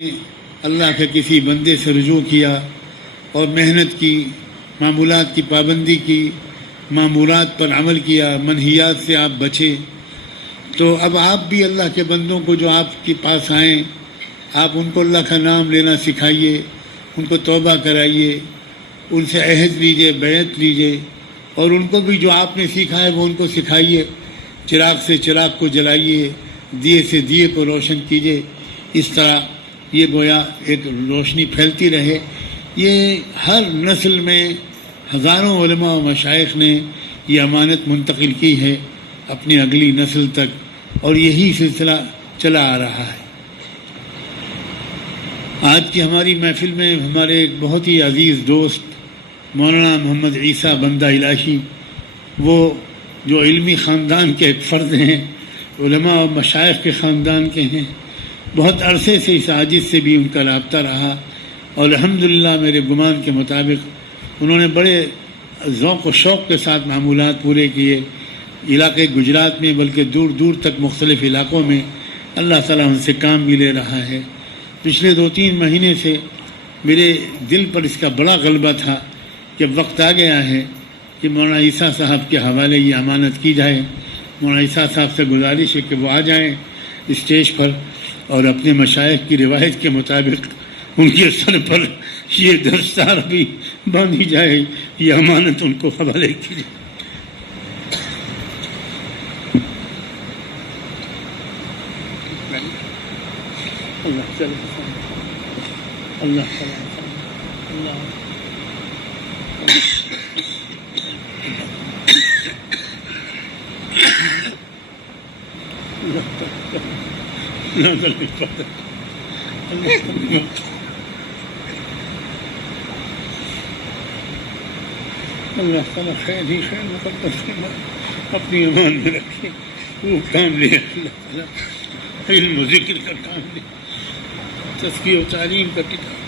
اللہ کے کسی بندے سے رجوع کیا اور محنت کی، معمولات کی پابندی کی، معمولات پر عمل کیا، منہیات سے آپ بچے، تو اب آپ بھی اللہ کے بندوں کو جو آپ کے پاس آئیں، آپ ان کو اللہ کا نام لینا سکھائیے، ان کو توبہ کرائیے، ان سے عہد لیجئے، بیعت لیجئے، اور ان کو بھی جو آپ نے سیکھا ہے وہ ان کو سکھائیے۔ چراغ سے چراغ کو جلائیے، دیے سے دیے کو روشن کیجیے۔ اس طرح یہ گویا ایک روشنی پھیلتی رہے۔ یہ ہر نسل میں ہزاروں علماء و مشائخ نے یہ امانت منتقل کی ہے اپنی اگلی نسل تک، اور یہی سلسلہ چلا آ رہا ہے۔ آج کی ہماری محفل میں ہمارے ایک بہت ہی عزیز دوست مولانا محمد عیسیٰ بندہ الہی، وہ جو علمی خاندان کے ایک فرد ہیں، علماء و مشائخ کے خاندان کے ہیں، بہت عرصے سے اس عاجز سے بھی ان کا رابطہ رہا، اور الحمدللہ میرے گمان کے مطابق انہوں نے بڑے ذوق و شوق کے ساتھ معمولات پورے کیے۔ علاقے گجرات میں بلکہ دور دور تک مختلف علاقوں میں اللہ تعالیٰ ان سے کام بھی لے رہا ہے۔ پچھلے 2-3 مہینے سے میرے دل پر اس کا بڑا غلبہ تھا کہ وقت آ گیا ہے کہ مولانا عیسیٰ صاحب کے حوالے یہ امانت کی جائے۔ مولانا عیسیٰ صاحب سے گزارش ہے کہ وہ آ جائیں اسٹیج پر اور اپنے مشائخ کی روایت کے مطابق ان کے سر پر یہ دستار بھی باندھی جائے، یہ امانت ان کو حوالے کی جائے۔ اللہ اللہ تعالیٰ خیر ہی خیر مقدر فرمائے، اپنی امان میں رکھے، وہ کام لے اللہ تعالیٰ، علم و ذکر کا کام لے، تزکیہ و تعلیم کا کتاب